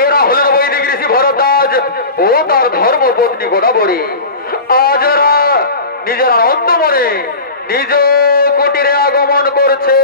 এরা হলেন বৈদিক ঋষি ভরদ্বাজ ও তার ধর্মপত্নী গোদাবরী। আজ এরা নিজের আনন্দ মনে নিজ কুটিরে আগমন করছে।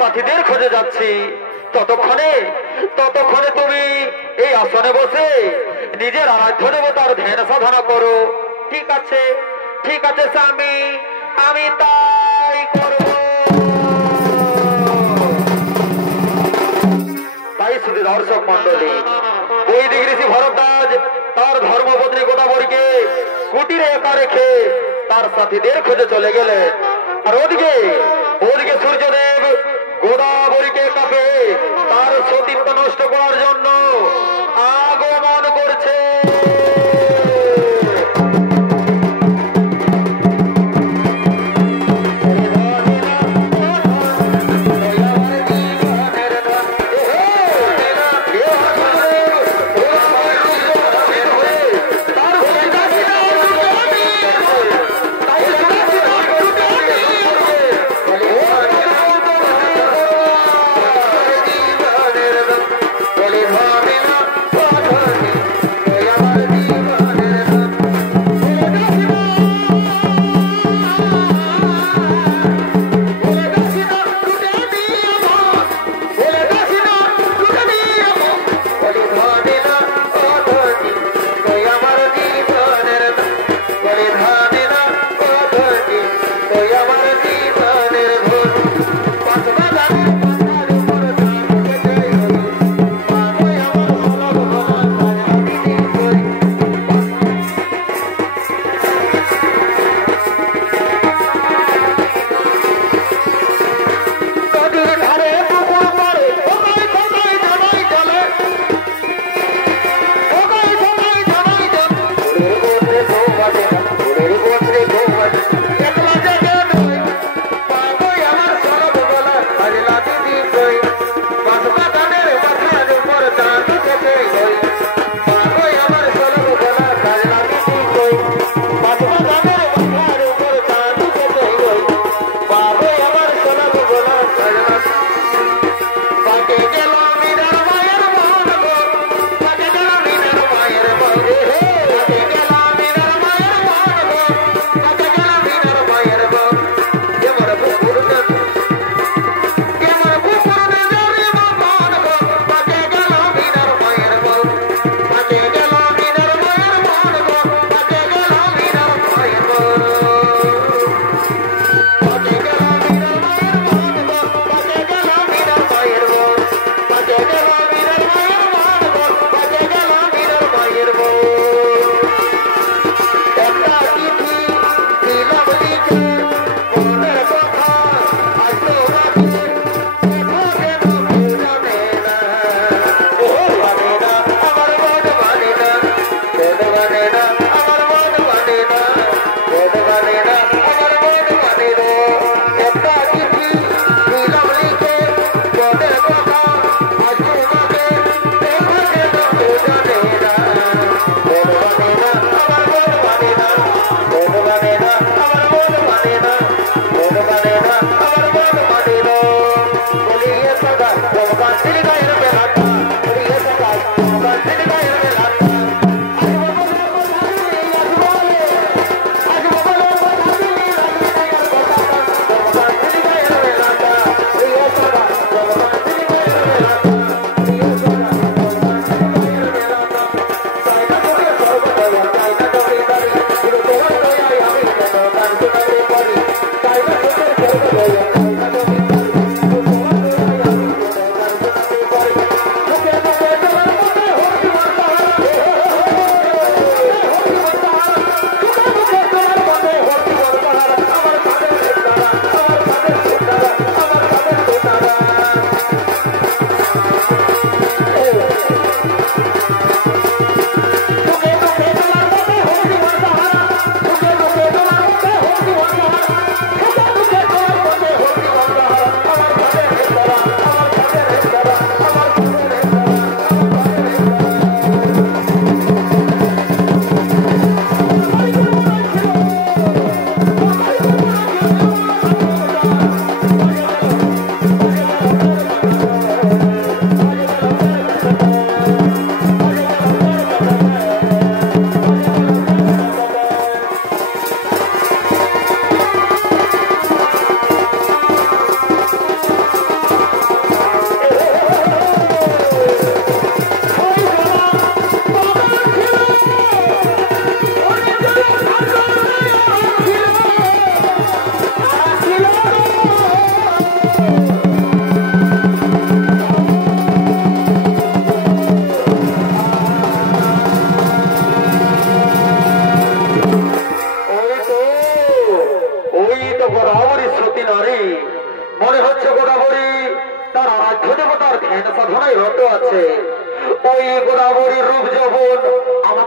সাথীদের খোঁজে যাচ্ছি, ততক্ষণে তুমি এই আসনে বসে নিজের আরাধ্য দেবতার ধ্যান সাধনা করো। ঠিক আছে স্বামী, আমি তাই করব। তাই শুধু দর্শক মন্ডলী, বৈদিক ঋষি ভরদ্বাজ তার ধর্মপত্নী গোদাবরীকে কুটিরে একা রেখে তার সাথীদের খোঁজে চলে গেলেন। আর ওদিকে সূর্যদেব গোদাবরীকে কাপে তার সতীত্ব নষ্ট করার জন্য আগমন করছে।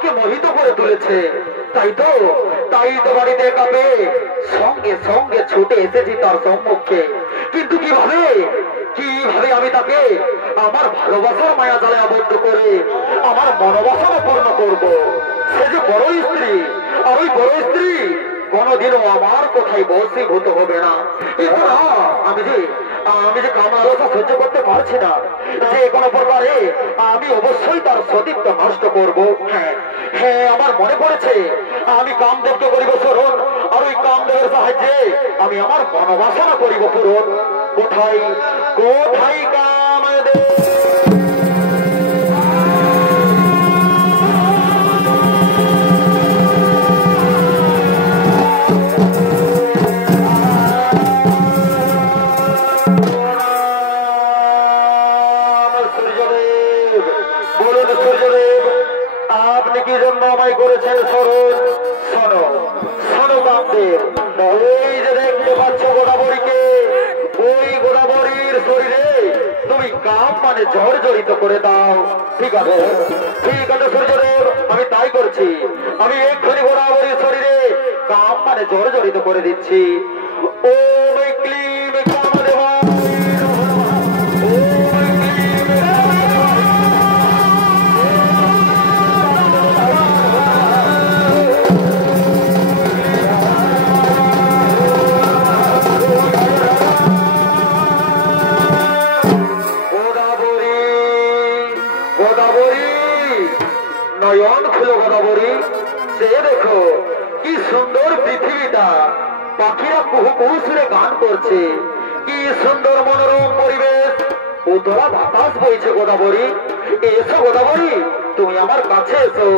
আমাকে মোহিত করে তুলেছে। তাই তো বাড়িতে কাঁপে সঙ্গে সঙ্গে ছুটে এসেছি তার সম্মুখে। কিন্তু কিভাবে আমি তাকে আমার ভালোবাসার মায়া জালে আবদ্ধ করে আমার মনোবাসনা পূর্ণ করব? সে যে বড় স্ত্রী, আর ওই বড় স্ত্রী কোনদিনও আমার কোথায় বশীভূত হবে না। কিন্তু না, আমি যে কামলালসা সহ্য করতে পারছি না, যে কোনো প্রকারে আমি অবশ্যই তার সতীত্ব নষ্ট করব। হ্যাঁ, আমার মনে পড়েছে আমি কামদেবকে করিব স্মরণ, আর ওই কামদেবের সাহায্যে আমি আমার মনোবাসনা করিব পূরণ। কোথায় কামদেব? আপনি কি জন্য আমায় করেছেন স্মরণ? শোনো কামদেব, ওই যে দেখতে পাচ্ছ গোদাবরীকে, ওই গোদাবরীর শরীরে তুমি কাম মানে জর্জরিত করে দাও। ঠিক আছে সূর্যদেব, আমি তাই করছি। আমি এক্ষুনি গোদাবরীর শরীরে কাম মানে জর্জরিত করে দিচ্ছি। ও ক্লিন কামদেব, নয়ন খুলো গোদাবরী, সে দেখো কি সুন্দর পৃথিবীটা, পাখিরা কুহু কুহু সুরে গান করছে, কি সুন্দর মনোরম পরিবেশ, উতলা বাতাস বইছে। গোদাবরী এসো, গোদাবরী তুমি আমার কাছে এসো।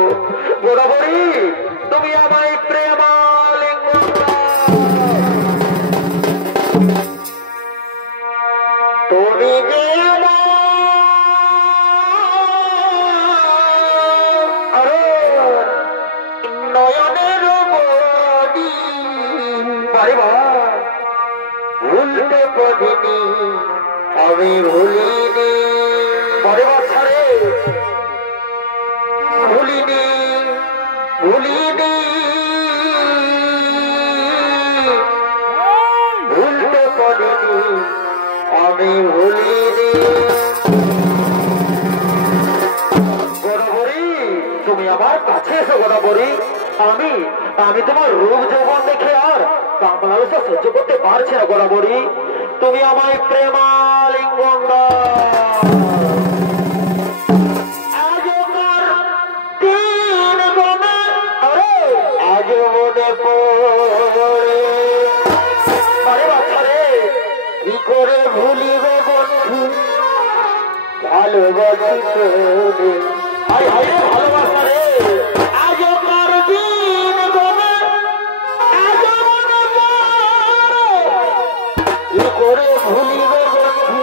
গোদাবরী তুমি আমায় প্রেমালিঙ্গন দাও। তুমি যে নয়নের বড়ি, ভুলতে পারিনি, আমি ভুলিনি, পরিবার ছাড়ে ভুলিনি, ভুলতে পারিনি, আমি ভুলিনি। গোদাবরী তুমি আমার কাছে এসো। গোদাবরী আমি তোমার রূপ যৌবন দেখে আর কামলালসা সহ্য করতে পারছি না। গোদাবরী তুমি আমায় প্রেমালিঙ্গন দাও। কি করে ভুলিবে বন্ধু ভালোবাসি, ভালোবাসা রে আজকার দিন গনে, কি করে ভুলিবে বন্ধু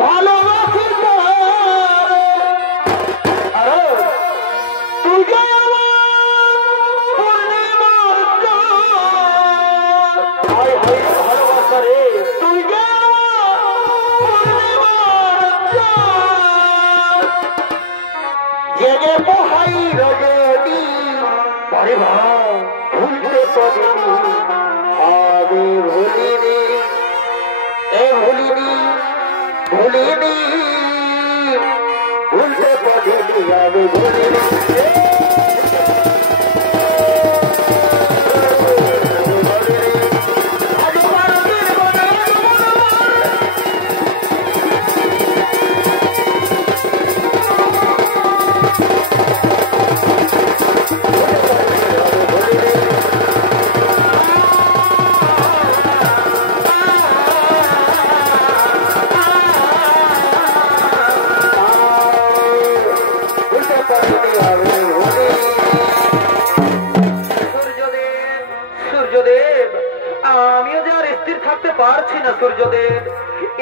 ভালোবাসি। তুই যে ভালোবাসা রে, তুই যে জেগে পোহাই রজনী, পরে ভুলতে পারিনি, আমি ভুলিনি, ভুলিনি, ভুলতে পারিনি, আমি ভুলিনি। সূর্যদেব, আমিও যে আর স্থির থাকতে পারছি না। সূর্যদেব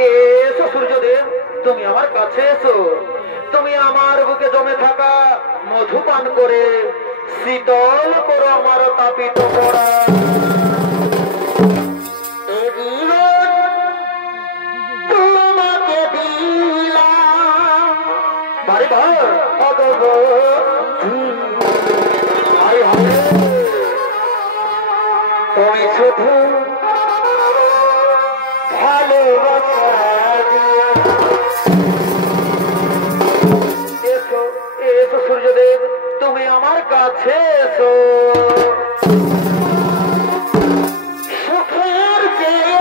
এসো, সূর্যদেব তুমি আমার কাছে এসো। তুমি আমার বুকে জমে থাকা মধু পান করে শীতল করো আমার তাপিত করা। তোমাকে দিলাম বারে বার তুমি শুধু ভালোবাসা দিও। এসো এসো সূর্যদেব, তুমি আমার কাছে এসো। সুখের চেয়ে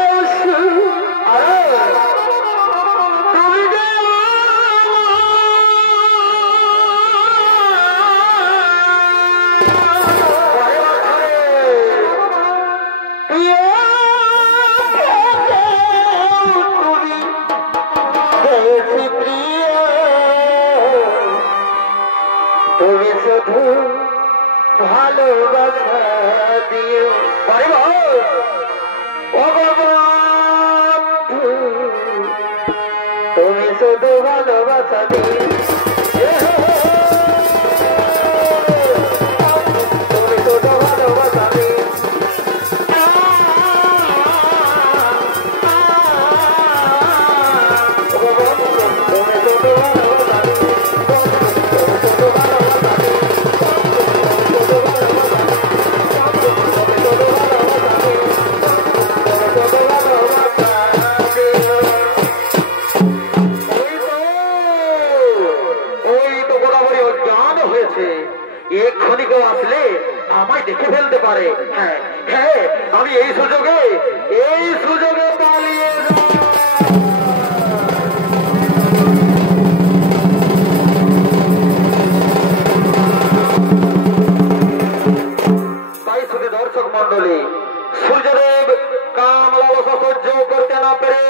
তুমি যে তুমি শুধু ভালোবাসা দিও। তুমি শুধু ভালোবাসা দিও। তুমি শুধু ভালোবাসা দিও। এক্ষুনি কেউ আসলে আমায় দেখে ফেলতে পারে। হ্যাঁ হ্যাঁ, আমি এই সুযোগে পালিয়ে তাই শুধু দর্শক মন্ডলী, সূর্যদেব কাম লালসা সহ্য করতে না পেরে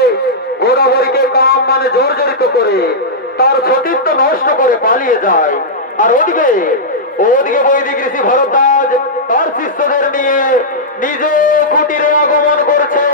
গোদাবরীকে কাম মানে জর্জরিত করে তার সতীত্ব নষ্ট করে পালিয়ে যায়। আর ওদিকে বৈদিক ঋষি ভরদ্বাজ তার শিষ্যদের নিয়ে নিজে কুটিরে আগমন করছে।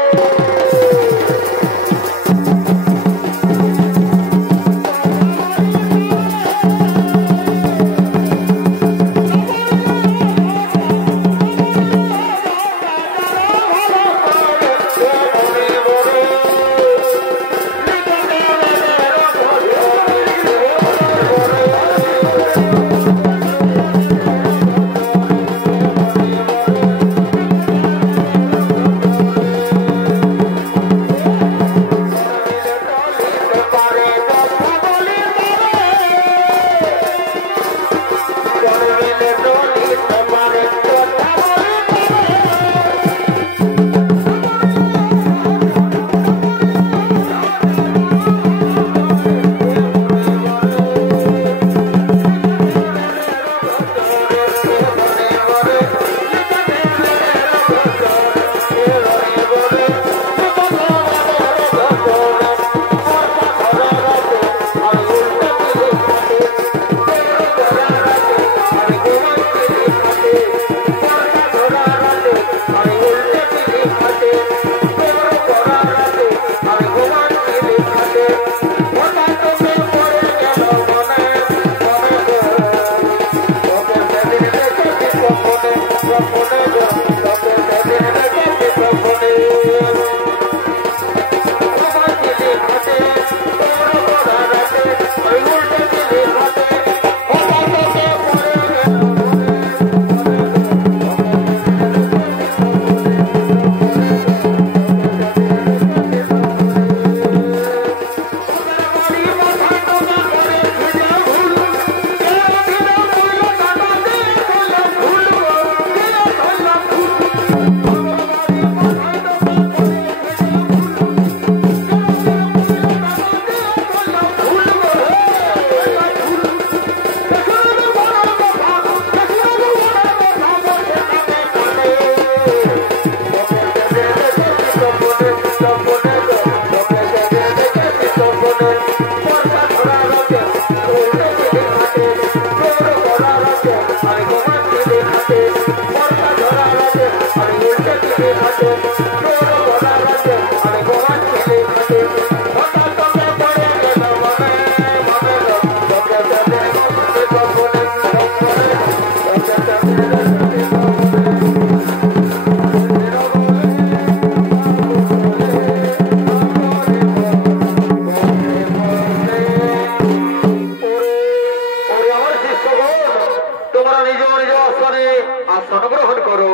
আসন গ্রহণ করো,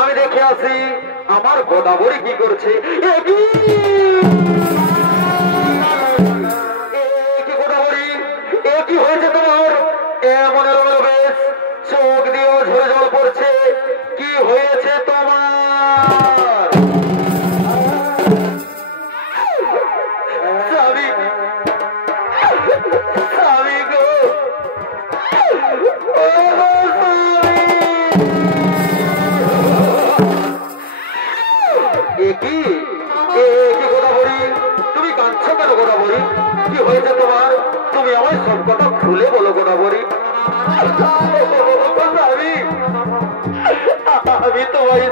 আমি দেখে আসি আমার গোদাবরী কি করছে। গোদাবরী, এ কি হয়েছে তোমার? এমন বেশ চোখ দিয়েও ঝরে জল পড়ছে, কি হয়েছে তোমার? স্বামী, স্বামী গো, ও স্বামী। কি গোদাবরী, তুমি কাঁদছো কেন গোদাবরী? কি হয়েছে তোমার? তুমি আমায় সব কথা খুলে বলো গোদাবরী। আমি তোমায়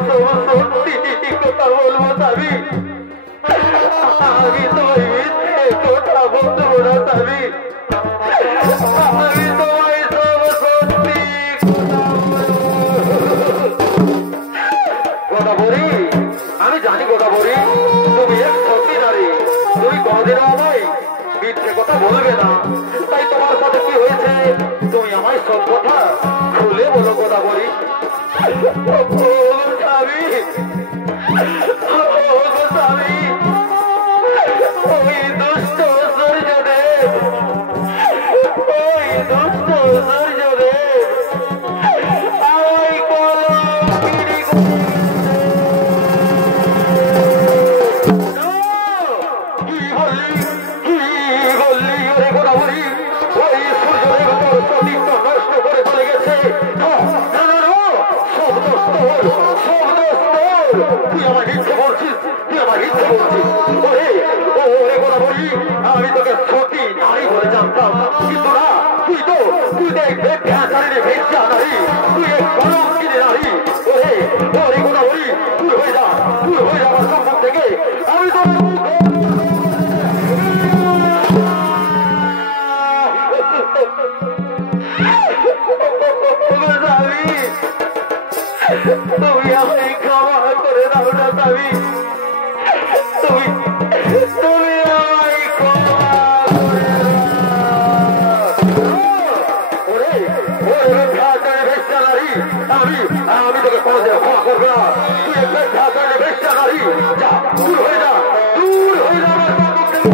সত্যি কথা বলবো স্বামী, আমি তোমায় মিথ্যে কথা বলবো না স্বামী, আমি তোমায় সত্যি গোদাবরী। আমি জানি গোদাবরী, তুমি এক সত্যি নারী, তুমি কোনোদিনও আমায় মিথ্যে কথা বলবে না। তাই তোমার সাথে কি হয়েছে তুমি আমায় সব কথা খুলে বলো গোদাবরী। স্বামী, স্বামী, ওই দুষ্ট সূর্যদেব, ওই দুষ্ট সূর্যদেব আমায় কলঙ্কিনী নষ্ট করে চলে গেছে। তুই আমার ইচ্ছে বলছিস, তুই আমার ইচ্ছে বলছিস। ওরে গোদাবরী, আমি তোকে সতী নারী বলে জানতাম, কিন্তু না, তুই তো এক বেচারী বেশ্যা নারী, তুই এক কলঙ্কিনী নারী। ওরে গোদাবরী, তুই হয়ে যা আমার সম্মুখ থেকে। আমি তোর তুমি আমায় ক্ষমা করে দাও না স্বামী, তুমি আমায় ক্ষমা করে আমি তোকে কোনোদিন ক্ষমা করবো না। তুই এক বেচারী বেশ্যা নারী, যা দূর হয়ে যা, দূর হয়ে যা আমার সম্মুখ থেকে।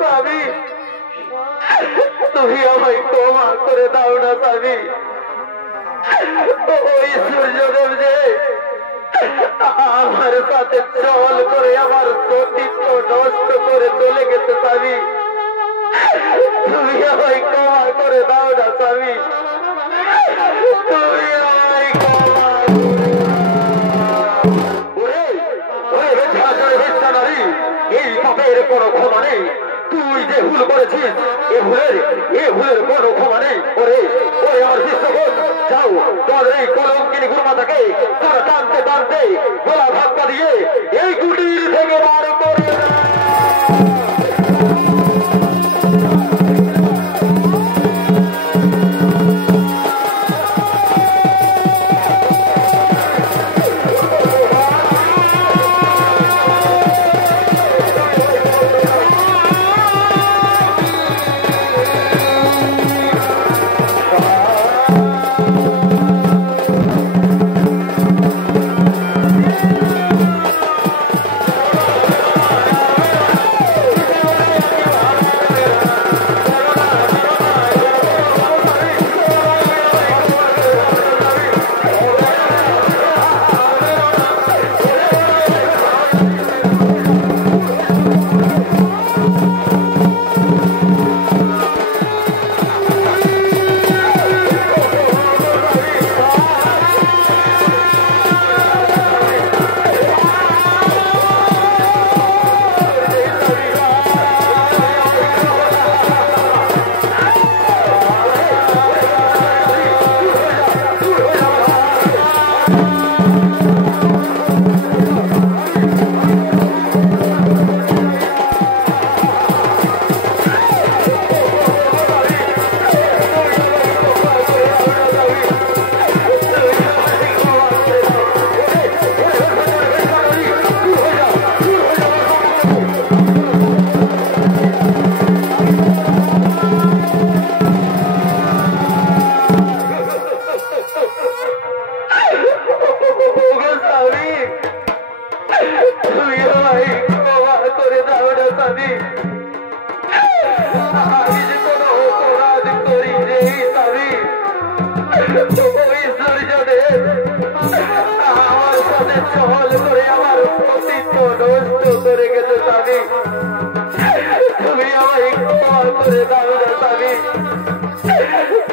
স্বামী, তুমি আমায় ক্ষমা করে দাও না স্বামী। ওই সূর্যদেব যে আমার সাথে চল করে আমার সতীত্ব নষ্ট করে চলে গেছে স্বামী, তুমি আমায় ক্ষমা করে দাও না স্বামী, তুমি আমায় ক্ষমা নারী। এই পাপের কোনো ক্ষমা নেই, তুই যে ভুল করেছিস এ ভুলের কোনো ক্ষমা নেই। ওরে আমার শিষ্যগণ, যাও তোমাদের এই কলঙ্কিনী গুরুমাতাকে তোরা টানতে টানতে গলা ধাক্কা দিয়ে এই কুটির থেকে বার করে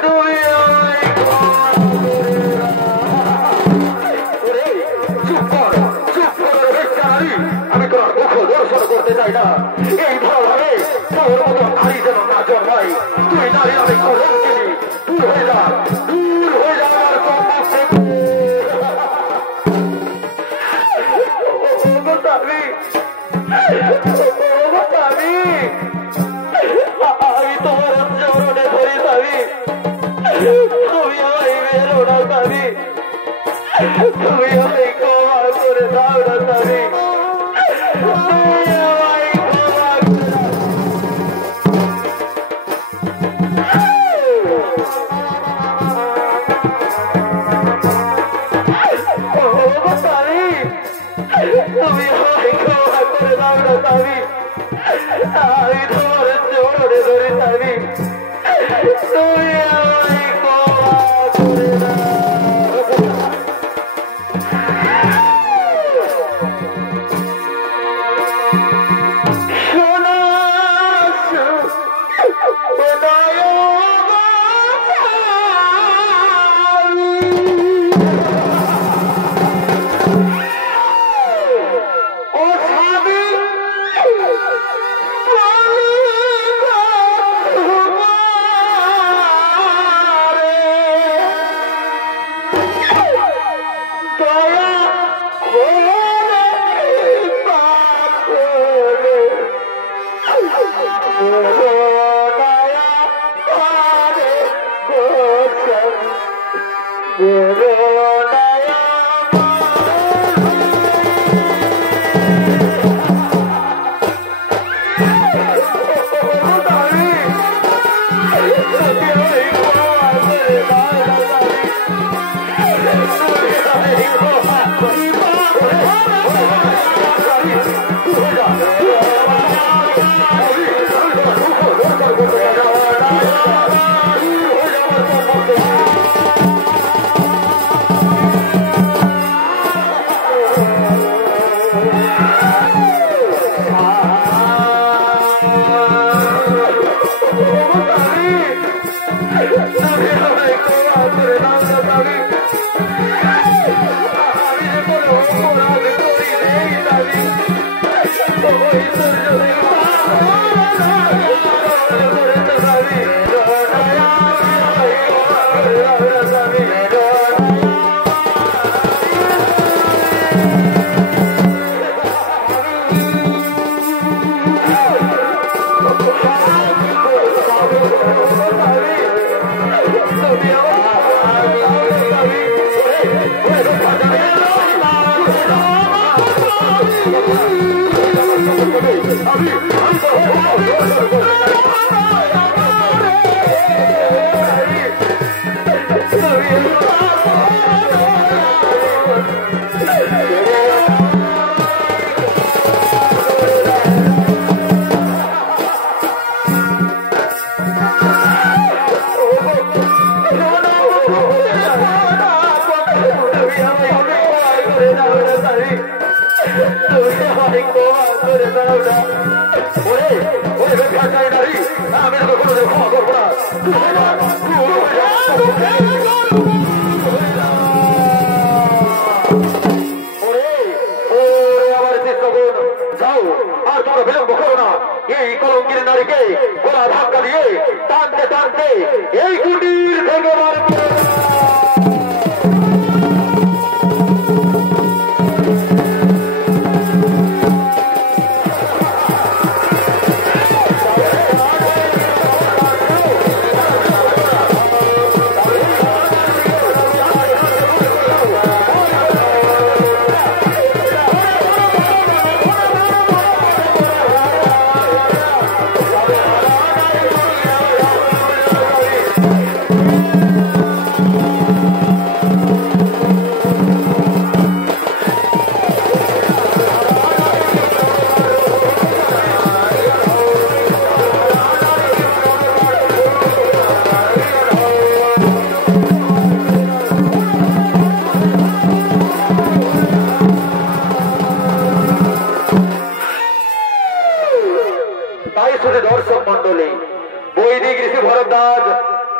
তুমি আমায় আমি তোমার মুখ দর্শন করতে চাই না। এই ভালোভাবে তোর মতো নারী যেন না জন্মাই। তুই নারী আমি কলম কিনি। দূর হয়ে যা, দূর হয়ে যা আমার সম্মুখ থেকে। আমি তোমার চরণে ধরি স্বামী। তুমি আমায় মেরো না স্বামী। তুমি আমায় ক্ষমা করে দাও না স্বামী। তুমি আমায় ক্ষমা করে দাও না স্বামী। আমি তোমার চরণে ধরি স্বামী। তুমি আমায় ক্ষমা করে দাও। এই কলঙ্কির নারীকে গোলা ধাক্কা দিয়ে টানতে টানতে এই কুটির থেকে বার করে ঋষি ভরদ্বাজ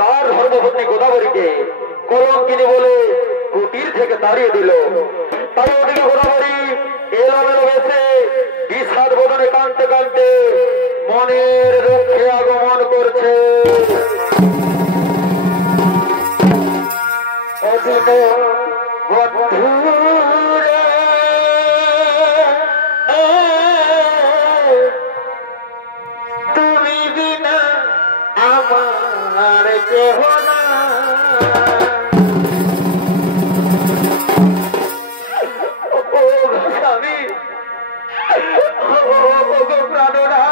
তার ধর্মপত্নী গোদাবরীকে কলঙ্কিনী বলে কুটির থেকে তাড়িয়ে দিল। তাই ওদিকে গোদাবরী এলোমেলো বেশে বিষাদ বদনে কাঁদতে কাঁদতে মনের দুঃখে আগমন করছে। তুমি বিনা আমার কেহ না, স্বামী প্রাণরা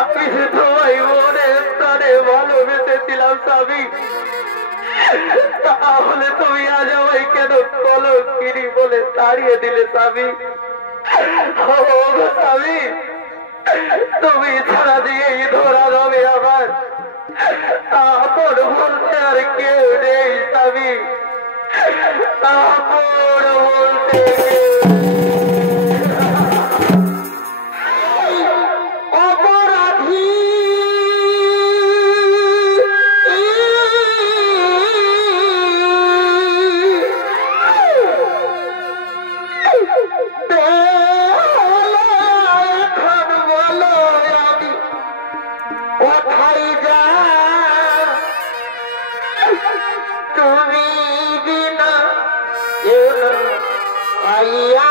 আমি তোমায় মনে প্রাণে ভালোবেসেছিলাম স্বামী, তাহলে তুমি আজ আমায় কেন কলঙ্কিনী বলে তাড়িয়ে দিলে স্বামী? স্বামী তুমি ছাড়া দিয়ে ধরা হবে আমার আপন বলতে আর কেউ নেই স্বামী, আপন বলতে অপরাধী এখন বলো আমি কোথায় যা, তুমি বিনা কেউ আইয়া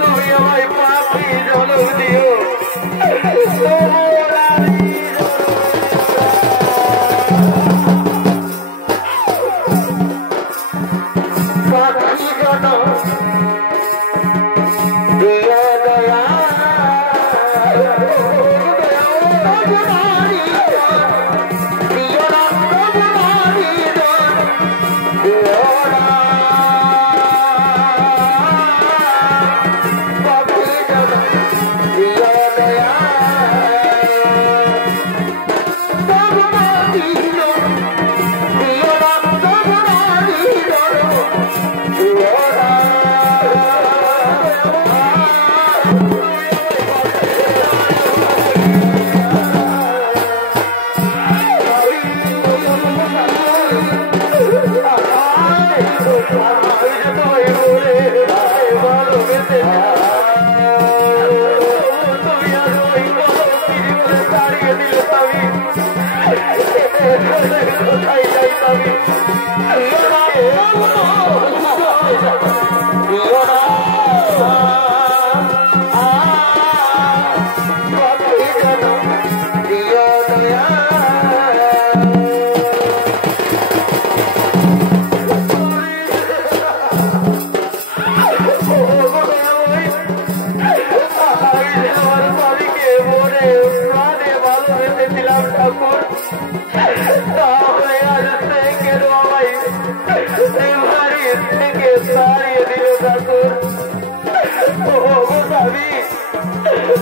তুমি আমায় পাপি জনম দিও।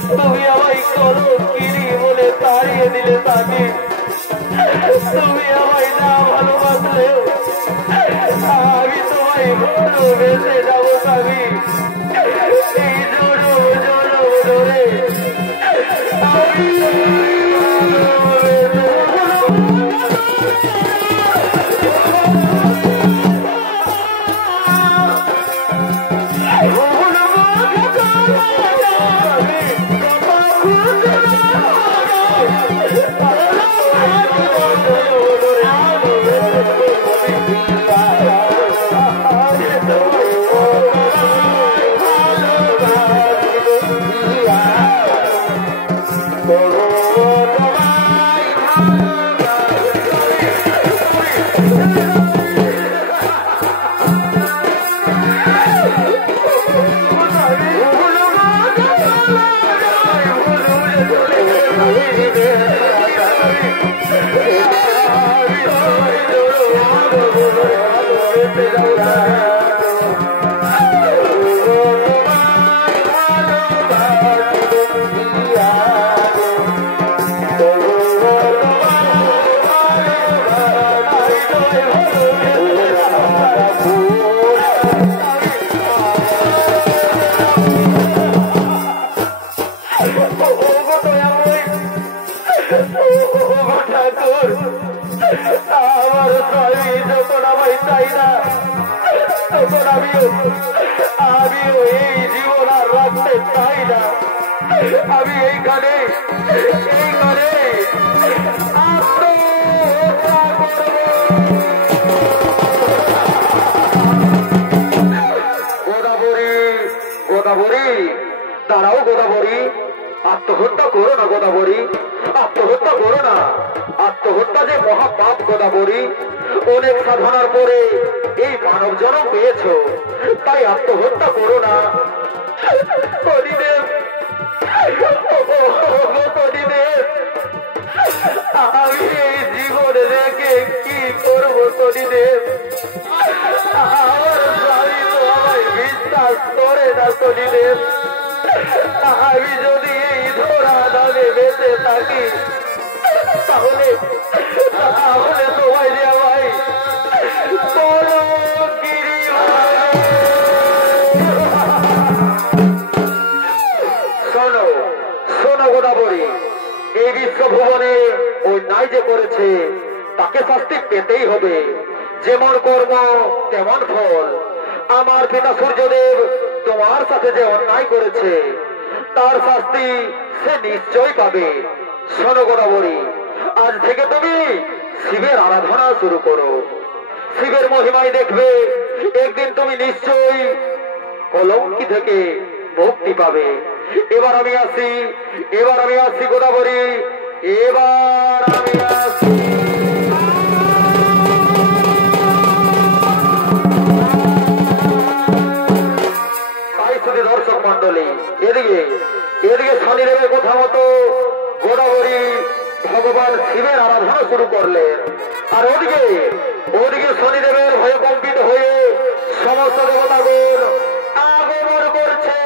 তুমি আমায় কলঙ্কিনী বলে তাড়িয়ে দিলে স্বামী। তুমি আমায় না ভালোবাসলেও আমি তোমায় ভালোবেসে যাবো স্বামী। এই জোড়ো জোড়ো ধরে আমি আমার স্বামী যখন আমায় চাই না তখন আমিও এই জীবন আর রাখতে চাই না। আমি এইখানে আত্মহত্যা করব। গোদাবরী দাঁড়াও গোদাবরী, আত্মহত্যা করো না গোদাবরী, আত্মহত্যা করো না। আত্মহত্যা যে মহাপাপ গোদাবরী। অনেক সাধনার পরে এই মানব জন্ম পেয়েছ, তাই আত্মহত্যা করো না। কলিদেব, আমি এই জীবন রেখে কি করবো কলিদেব? আমার স্বামী তো আমায় বিশ্বাস করে না কলিদেব। আমি যদি এই ধরা দামে বেঁচে থাকি তাহলে তোমায় যে আমায় কলঙ্কিনী শোনো শোনো গোদাবরী, এই বিশ্বভুবনে অন্যায় যে করেছে তাকে শাস্তি পেতেই হবে। যেমন কর্ম তেমন ফল। আমার পিতা সূর্যদেব তোমার সাথে যে অন্যায় করেছে তার শাস্তি সে নিশ্চয় পাবে। শোনো গোদাবরী, আজ থেকে তুমি শিবের আরাধনা শুরু করো। শিবের মহিমায় দেখবে একদিন তুমি নিশ্চয়ই কলঙ্কি থেকে মুক্তি পাবে। এবার আমি আসি গোদাবরী, এবার আমি আসি। দর্শক মন্ডলী, এদিকে শনিদেবের কথা মতো গোদাবরী ভগবান শিবের আরাধনা শুরু করলেন। আর ওদিকে শনিদেবের ভয়ে কম্পিত হয়ে সমস্ত দেবতাগণ আগমন করছে।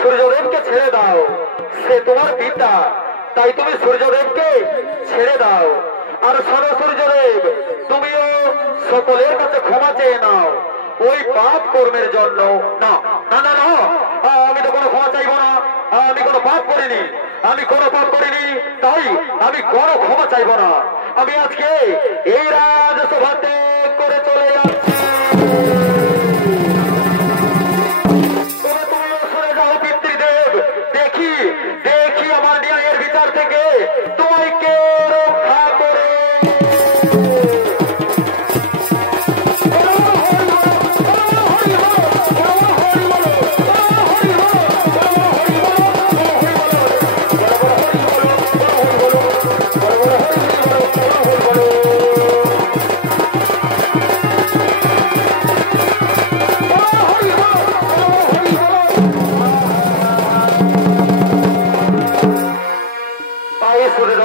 সূর্যদেবকে ছেড়ে দাও, সে তোমার পিতা, তাই তুমি সূর্যদেবকে ছেড়ে দাও। আর শোনো সূর্যদেব, তুমিও সকলের কাছে ক্ষমা চেয়ে নাও ওই পাপ কর্মের জন্য। না না না না, আমি তো কোনো ক্ষমা চাইবো না, আমি কোনো পাপ করিনি, আমি কোনো পাপ করিনি, তাই আমি কোনো ক্ষমা চাইবো না। আমি আজকে এই রাজসভা ত্যাগ করে চলে যাচ্ছি। তুমিও সরে যাও পিতৃদেব, দেখি দেখি আমার ন্যায়ের বিচার থেকে তোমায় কে রক্ষা করে।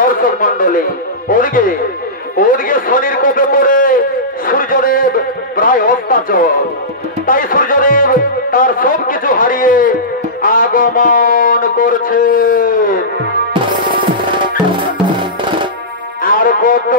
দর্শক মন্ডলী, ওদিকে ওদিকে শনির কোপে পড়ে সূর্যদেব প্রায় অস্তাচল। তাই সূর্যদেব তার সবকিছু হারিয়ে আগমন করছে। আর কত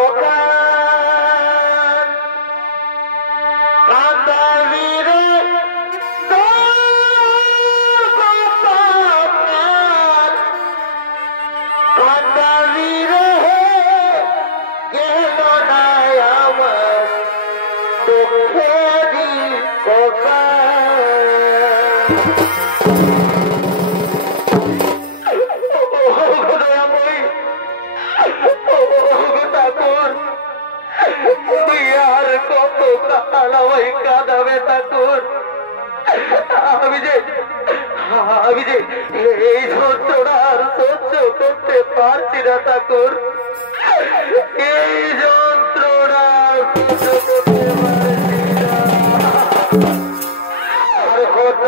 আমি যে এই যন্ত্রণা আর সহ্য করতে পারছি না ঠাকুর, এই যন্ত্রণা সহ্য করতে পারছি না। আর কত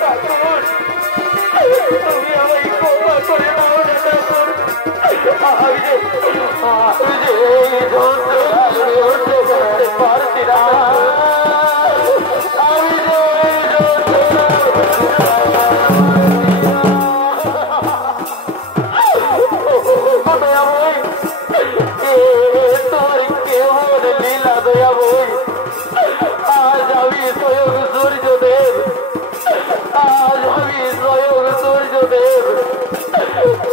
ঠাকুর, তুমি আমায় ক্ষমা করে দাও না ঠাকুর। আমি যে এই যন্ত্রণা সহ্য করতে পারছি না। আমি যে এই যন্ত্রণা দয়াময়, তোর কেমন লীলা দয়াময়। আজ আমি স্বয়ং সূর্যদেব, আজ আমি স্বয়ং সূর্যদেব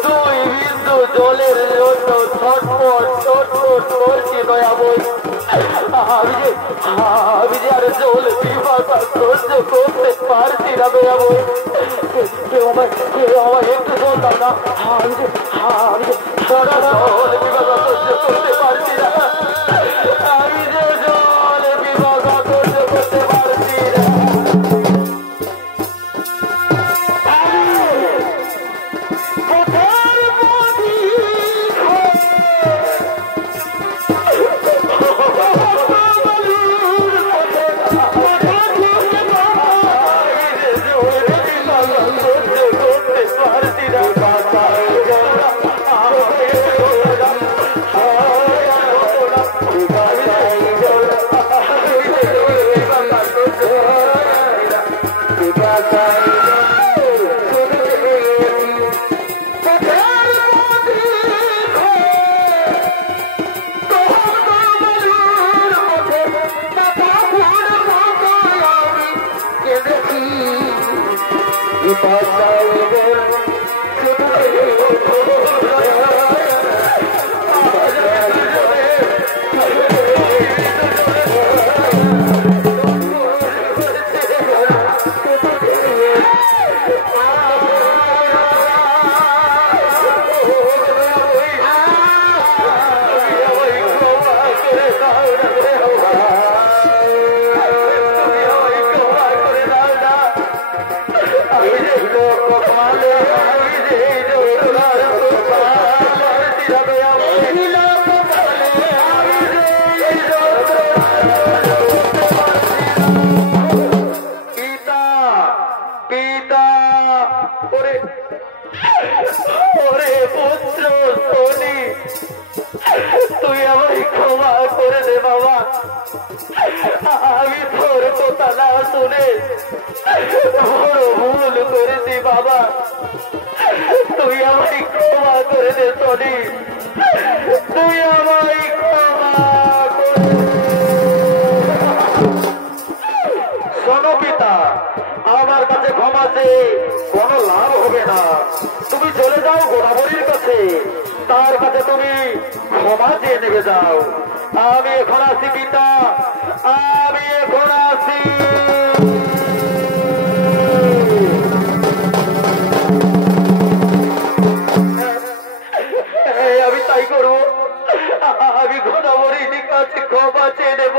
দুই বিন্দু জলের জন্য ছটফট ছটফট করছি দয়াময়। আমি যে আর জল পিপাসা সহ্য করতে পারছি না দয়াময়। কেউ আমায় একটু জল দাও না। আমি যে জল পিপাসা সহ্য করতে পারছি না। আমি যে জল পিপাসা সহ্য করতে পারছি না। তুই আমায় ক্ষমা করে দে বাবা। আমি তোর কথা না শুনে বড় ভুল করেছি বাবা। তুই আমায় ক্ষমা করে দে টনি, তুই আমায় ক্ষমা করে। শোনো পিতা, আমার কাছে ক্ষমা চেয়ে কোনো লাভ হবে না। তুমি চলে যাও গোদাবরীর কাছে, তার কাছে তুমি ক্ষমা চেয়ে নেবে যাও। আমি এখন আসি পিতা, আমি এখন আসি। আমি তাই করবো। আমি গোদাবরীর কাছে ক্ষমা চেয়ে নেব।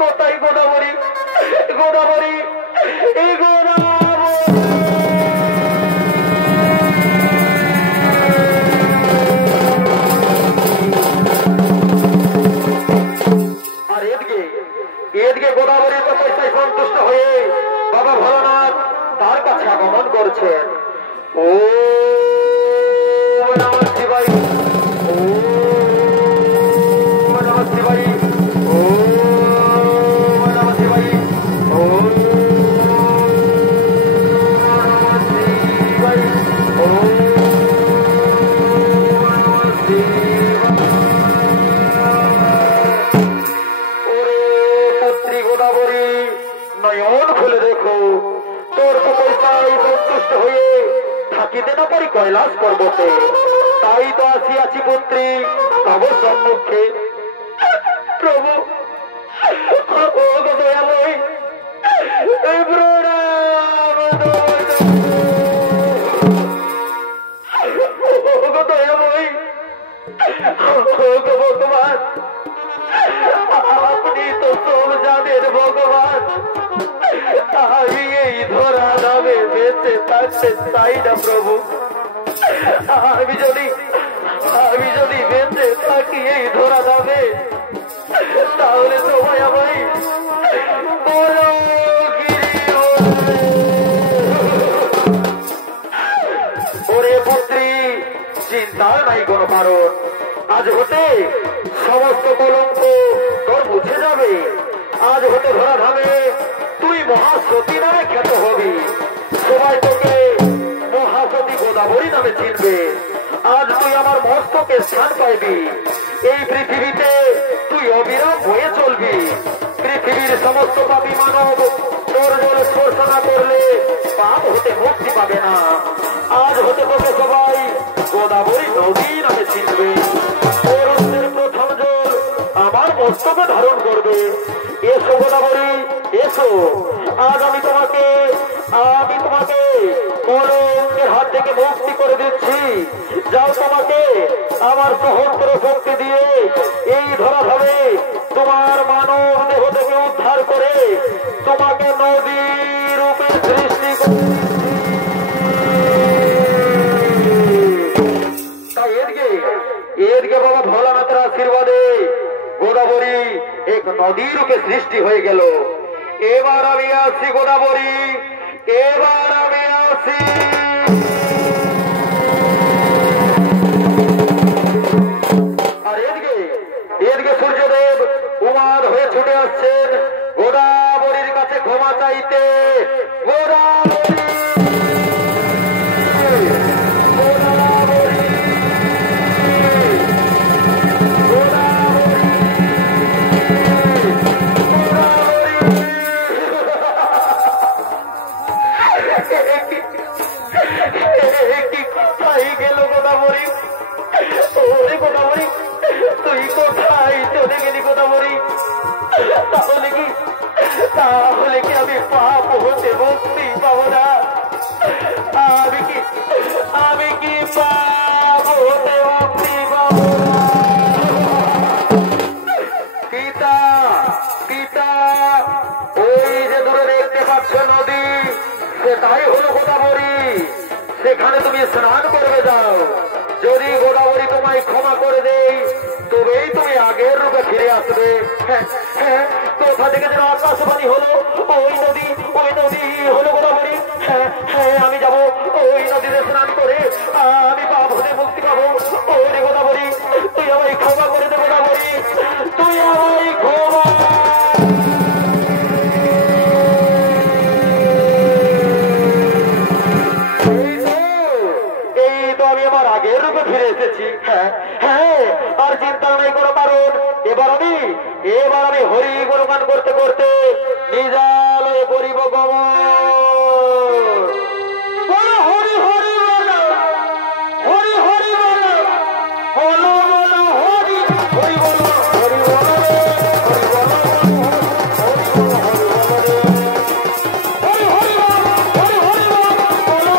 কোথায় গোদাবরী? গোদাবরী, এই এদিকে গোদাবরীর তপস্যায় সন্তুষ্ট হয়ে বাবা ভোলানাথ তার কাছে আগমন করছেন। ও নমঃ শিবায়, ও নমঃ শিবায়, ও নমঃ শিবায়, ও শিবায়, ও গোদাবরী নয়ন খুলে দেখো, তোর তপস্যায় সন্তুষ্ট হয়ে থাকিতে না পারি কৈলাস পর্বতে, তাই তো আসিয়াছি পুত্রী তব সম্মুখে। প্রভু, ও দয়াময়, দয়াময়, ভগবান, আপনি তো সব জানেন ভগবান। আমি এই ধরা নামে বেঁচে থাকতে চাই না প্রভু। আমি যদি বেঁচে থাকি এই ধরা নামে, তাহলে তোমায় আমায় বলো চিন্তার নাই কোনো কারণ। আজ হতে সমস্ত কলঙ্ক তোর মুছে যাবে। আজ হতে ধরা ধামে তুই মহাসতী নামে খ্যাত হবি। সবাই তোকে মহাসতী গোদাবরী নামে চিনবে। আজ তুই আমার মস্তকে স্থান পাইবি। এই পৃথিবীতে তুই অবিরাম হয়ে চলবি। পৃথিবীর সমস্ত পাপী মানব তোর জলে স্পর্শ না করলে পাপ হতে মুক্তি পাবে না। আজ হতে তোকে সবাই গোদাবরী নদী নামে চিনবে। তোর উত্তরের প্রথম জল আমার মস্তকে ধারণ করবে। এসো গোদাবরী এসো, আজ আমি তোমাকে কলঙ্কের হাত থেকে মুক্তি করে দিচ্ছি। যাও, তোমাকে আমার সহস্র শক্তি দিয়ে এই ধরা ধরে তোমার মানব দেহ থেকে উদ্ধার করে তোমাকে নদী রূপে সৃষ্টি করে। তাই এদিকে বাবা ভোলানাথের আশীর্বাদে গোদাবরী এক নদী রূপে সৃষ্টি হয়ে গেল। এবার আমি আসি গোদাবরী, এবার আমি আসি। আর এদিকে সূর্যদেব উমাদ হয়ে ছুটে আসছেন গোদাবরীর কাছে ক্ষমা চাইতে। গোদাবরী তাহলে কি আমি পাপ হতে মুক্তি পাবো না? আমি কি পাপ হতে মুক্তি পাবো না? পিতা পিতা, ওই যে দূরে দেখতে পাচ্ছ নদী, সেটাই হলো গোদাবরী। সেখানে তুমি স্নান করবে যাও। যদি গোদাবরী তোমায় ক্ষমা করে দেই তবেই তুমি আগের রূপে ফিরে আসবে। হ্যাঁ হ্যাঁ, কোথা থেকে যেন আকাশবাণী হলো, ওই নদী হলো গোদাবরী। হ্যাঁ হ্যাঁ, আমি যাবো ওই নদীতে স্নান করে আমি পাপ হতে মুক্তি পাবো। ওই গোদাবরী, তুই আমায় ক্ষমা করে দে গোদাবরী, তুই আমায় ক্ষমা। আমি আমার আগের রূপে ফিরে এসেছি। হ্যাঁ হ্যাঁ, আর চিন্তা নাই কোনো কারণ। এবার আমি হরি গুণগান করতে করতে নিজালয়ে করিব গমন। হরি হরি হরি হরি হরি বলো বলো হরি হরি বলো হরি বলো হরি বলো হরি হরি হরি হরি বলো বলো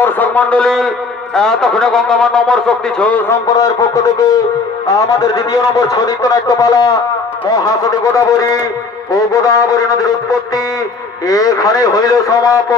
দর্শক মন্ডলী, এতক্ষণে গঙ্গামান অমর শক্তি ছৌ সম্প্রদায়ের পক্ষ থেকে আমাদের দ্বিতীয় নম্বর ছদিত্য নাট্যপালা মহাসতী গোদাবরী ও গোদাবরী নদীর উৎপত্তি এখানে হইল সমাপন।